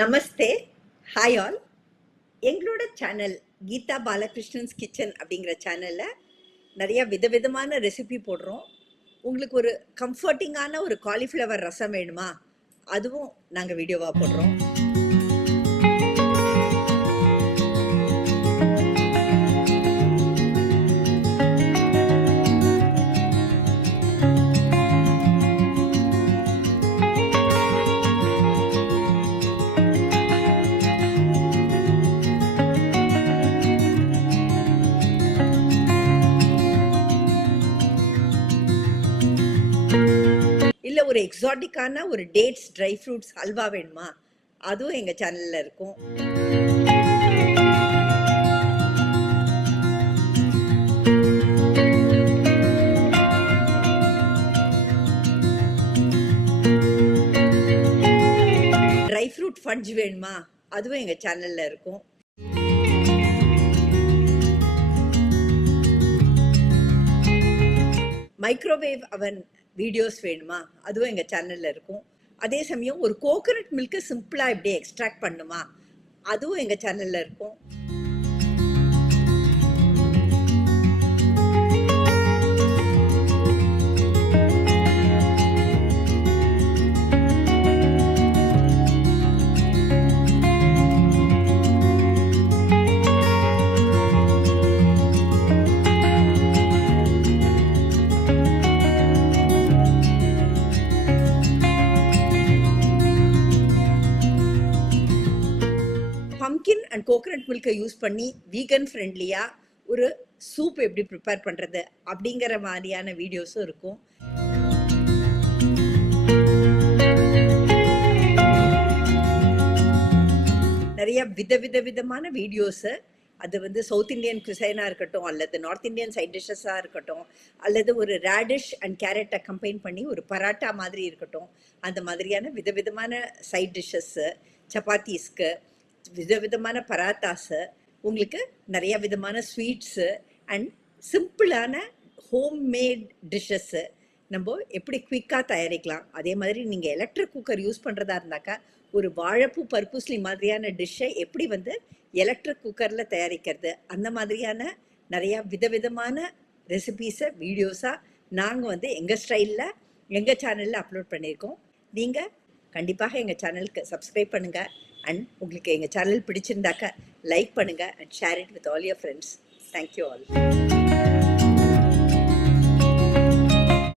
நமஸ்தே, hi all. எங்களோட channel Geetha Balakrishnan's kitchen அப்படிங்கிற சேனலில் நிறைய விதவிதமான ரெசிபி போடுறோம். உங்களுக்கு ஒரு கம்ஃபர்டிங்கான ஒரு காலிஃப்ளவர் ரசம் வேணுமா, அதுவும் நாங்கள் வீடியோவாக போடுறோம். இல்லை ஒரு எக்ஸாட்டிக்கான ஒரு டேட்ஸ் ட்ரை ஃப்ரூட்ஸ் ஹல்வா வேணுமா, அதுவும் எங்கள் சேனலில் இருக்கும். ட்ரை ஃப்ரூட் ஃபட்ஜ் வேணுமா, அதுவும் எங்கள் சேனலில் இருக்கும். மைக்ரோவேவ் அவன் வீடியோஸ் வேணுமா, அதுவும் எங்கள் சேனலில் இருக்கும். அதே சமயம் ஒரு கோகனட் மில்க்கை சிம்பிளாக இப்படி எக்ஸ்ட்ராக்ட் பண்ணுமா, அதுவும் எங்கள் சேனலில் இருக்கும். பம்கின் அண்ட் கோகனட் மில்கை யூஸ் பண்ணி வீகன் ஃப்ரெண்ட்லியாக ஒரு சூப் எப்படி ப்ரிப்பேர் பண்ணுறது அப்படிங்கிற மாதிரியான வீடியோஸும் இருக்கும். நிறைய விதவிதமான வீடியோஸு, அது சவுத் இண்டியன் குசைனாக இருக்கட்டும், அல்லது நார்த் இண்டியன் சைட் டிஷ்ஷஸாக இருக்கட்டும், அல்லது ஒரு ரேடிஷ் அண்ட் கேரட்டை கம்பைன் பண்ணி ஒரு பராட்டா மாதிரி இருக்கட்டும், அந்த மாதிரியான விதவிதமான சைட் டிஷ்ஷஸ்ஸு, சப்பாத்தீஸ்க்கு விதவிதமான பராத்தாஸு, உங்களுக்கு நிறைய விதமான ஸ்வீட்ஸு அண்ட் சிம்பிளான ஹோம்மேட் டிஷ்ஷஸ்ஸு நம்ம எப்படி குயிக்காக தயாரிக்கலாம். அதே மாதிரி நீங்கள் எலக்ட்ரிக் குக்கர் யூஸ் பண்ணுறதா இருந்தாக்கா ஒரு வாழைப்பூ பர்பூஸ்லி மாதிரியான டிஷ்ஷை எப்படி எலக்ட்ரிக் குக்கரில் தயாரிக்கிறது, அந்த மாதிரியான நிறையா விதவிதமான ரெசிபீஸை வீடியோஸாக நாங்கள் எங்கள் ஸ்டைலில் எங்கள் சேனலில் அப்லோட் பண்ணியிருக்கோம். நீங்கள் கண்டிப்பாக எங்கள் சேனலுக்கு சப்ஸ்கிரைப் பண்ணுங்கள். அண்ட் உங்களுக்கு எங்கள் சேனல் பிடிச்சிருந்தாக்கா லைக் பண்ணுங்கள் and share it with all your friends. Thank you all.